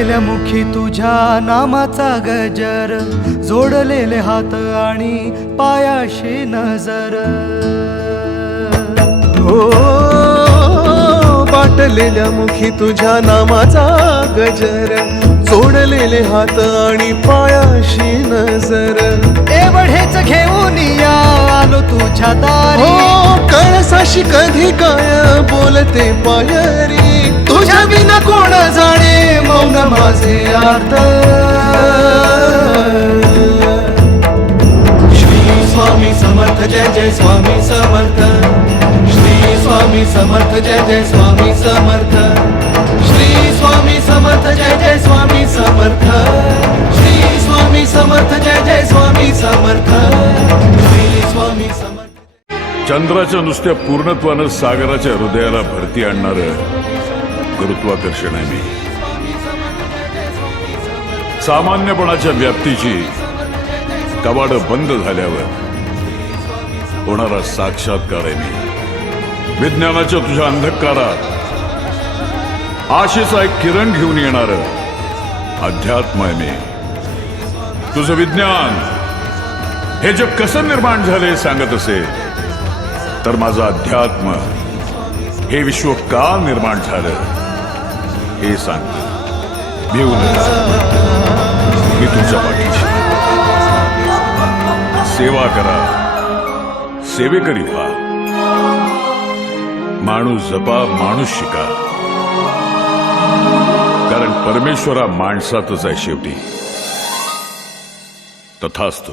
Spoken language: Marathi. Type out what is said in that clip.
पटलेल्या मुखी तुझ्या नामाचा गजर, जोडलेले हात आणि पायाशी नजर. हो बाटलेल्या मुखी तुझ्या नामाचा गजर, जोडलेले हात आणि पायाशी नजर. एवढेच घेऊन या आलो तुझ्या दारी. हो कळसाशी कधी काय बोलते पायरी, तुझ्या विना कोण जाणे मौन माझे अर्थ. श्री स्वामी समर्थ जय जय स्वामी समर्थ. श्री स्वामी समर्थ जय जय स्वामी समर्थ. श्री स्वामी समर्थ जय जय स्वामी समर्थ. श्री स्वामी समर्थ जय जय स्वामी समर्थ. श्री स्वामी समर्थ. चंद्राच्या नुसत्या पूर्णत्वानं सागराच्या हृदयाला भरती आणणारं गुरुत्वाकर्षण आहे मी. सामान्यपणाच्या व्याप्तीची कवाडं बंद झाल्यावर होणारा साक्षात्कार आहे मी. विज्ञानाच्या तुझ्या अंधकारात आशेचा एक किरण घेऊन येणारं अध्यात्म आहे मी. तुझं विज्ञान हे जग कसं निर्माण झाले सांगत असेल, तर माझं अध्यात्म हे विश्व का निर्माण झालं हे सांगतं. भिवू नका, मी तुमच्या पाठीशी. सेवा करा, सेवेकरी व्हा. माणूस जपा, माणूस शिका, कारण परमेश्वरा माणसातच आहे शेवटी. तथास्तु.